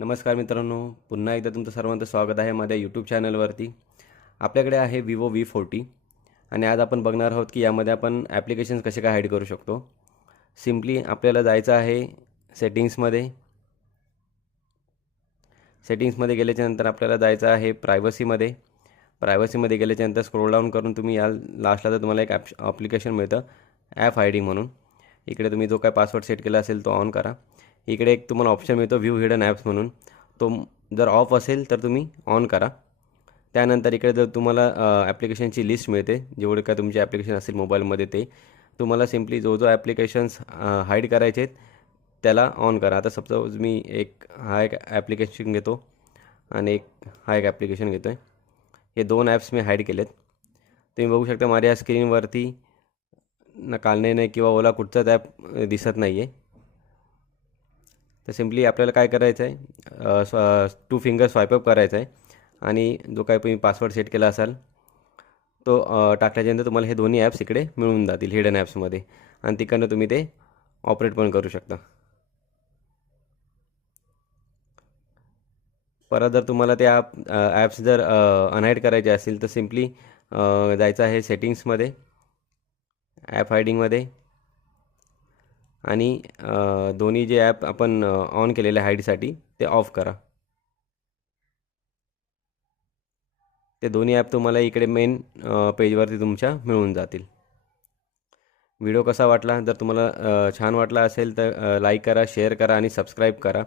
नमस्कार मित्रांनो, पुन्हा एकदा तुमचं सर्वांचं स्वागत आहे माझ्या यूट्यूब चॅनलवरती. आपल्याकडे आहे Vivo V40 आणि आज आपण बघणार आहोत की यामध्ये आपण ॲप्लिकेशन्स कसे काय हाईड करू शकतो. सिम्पली आपल्याला जायचं आहे सेटिंग्समध्ये. सेटिंग्समध्ये गेल्याच्यानंतर आपल्याला जायचं आहे प्रायव्हसीमध्ये. प्रायव्हसीमध्ये गेल्याच्यानंतर स्क्रोल डाऊन करून तुम्ही या लास्टला तर तुम्हाला एक ॲप्लिकेशन मिळतं ॲप हायडिंग म्हणून. इकडे तुम्ही जो काय पासवर्ड सेट केला असेल तो ऑन करा. इकडे एक तुम्हाला ऑप्शन मिळतो व्ह्यू हिडन ॲप्स म्हणून, तो जर ऑफ असेल तर तुम्ही ऑन करा. त्यानंतर इकडे जर तुम्हाला ॲप्लिकेशनची लिस्ट मिळते, जेवढे काय तुमचे ॲप्लिकेशन असतील मोबाईलमध्ये ते तुम्हाला सिम्पली जो ॲप्लिकेशन्स हाईड करायचे आहेत त्याला ऑन करा. आता सपोज मी हा एक ॲप्लिकेशन घेतो आणि हा एक ॲप्लिकेशन घेतो आहे. हे दोन ॲप्स मी हाईड केलेत. तुम्ही बघू शकता माझ्या स्क्रीनवरती ना कालने नाही किंवा ओला कुठचाच ॲप दिसत नाही आहे. तर सिम्पली आपल्याला काय करायचं आहे, 2 फिंगर स्वाईपअप करायचं आहे आणि जो काही तुम्ही पासवर्ड सेट केला असाल तो टाकल्याच्यानंतर तुम्हाला हे दोन्ही ॲप्स इकडे मिळून जातील हिडन ॲप्समध्ये आणि तिकडनं तुम्ही ते ऑपरेट पण करू शकता. परत जर तुम्हाला त्या ॲप्स जर अनहाईड करायचे असतील तर सिम्पली जायचं आहे सेटिंग्समध्ये, ॲप हायडिंगमध्ये आणि दोन्ही जे ॲप आपण ऑन केलेले हाईडसाठी ते ऑफ करा. ते दोन्ही ॲप तुम्हाला इकडे मेन पेजवरती तुमच्या मिळून जातील. व्हिडिओ कसा वाटला? जर तुम्हाला छान वाटला असेल तर लाईक करा, शेअर करा आणि सबस्क्राईब करा.